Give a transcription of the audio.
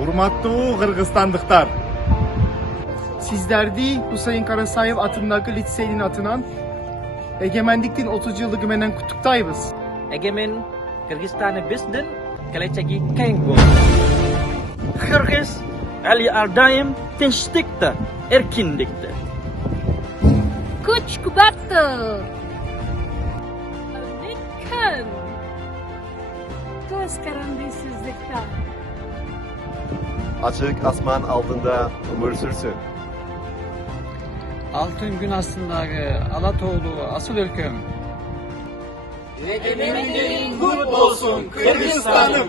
Урматтуу кыргызстандыктар. Sizlerdi Husayn Karasayev atındaki litseyin atınan egemendiktin 30 yıllık menen kutuktayız. Egemen Kyrgyzstan bizden kelechagi kenggo. Kyrgyz ali ardaim tinchlikda, erkinlikda. Kuch kubatı. Lekin. Göz karandısızlıkta. Açık asman altında umur sürsün. Altın gün astındagi Alatoğlu asıl ülkem. Egemenliğin kut olsun Kırgızistan'ım.